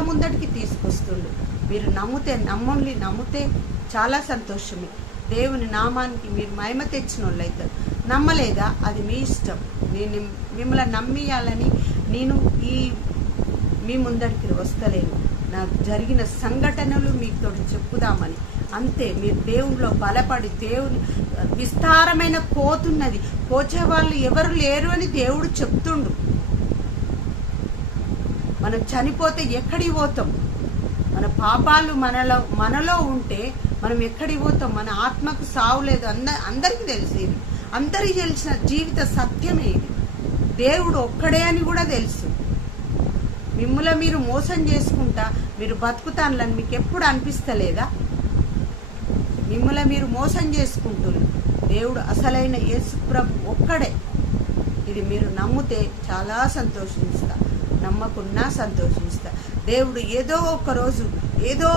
ముందటికి తీసుకొస్తుండు. మీరు నమ్మితే చాలా సంతోషమే. దేవుని నామానికి మీరు మహిమ తెచ్చిన వాళ్ళైతే నమ్మలేదా, అది మీ ఇష్టం. నేను మిమ్మల్ని నమ్మియాలని నేను మీ ముందడికి వస్తలేను. నాకు జరిగిన సంఘటనలు మీతో చెప్పుదామని అంతే. మీరు దేవునిలో బలపడి, దేవుని విస్తారమైన కోతున్నది, కోచే వాళ్ళు ఎవరు లేరు అని దేవుడు చెప్తుండు. మనం చనిపోతే ఎక్కడికి పోతాం? మన పాపాలు మనలో ఉంటే మనం ఎక్కడికి పోతాం? మన ఆత్మకు సావు లేదు. అందరికీ తెలిసి, అందరికీ తెలిసిన జీవిత సత్యమే ఇది. దేవుడు ఒక్కడే అని కూడా తెలుసు. మిమ్మల్ని మీరు మోసం చేసుకుంటా మీరు బతుకుతానని మీకు ఎప్పుడు అనిపిస్తలేదా? మిమ్మల్ని మీరు మోసం చేసుకుంటున్నారు. దేవుడు అసలైన యేసు ప్రభు ఒక్కడే. ఇది మీరు నమ్మితే చాలా సంతోషిస్తా, నమ్మకున్నా సంతోషిస్తా. దేవుడు ఏదో ఒక రోజు ఏదో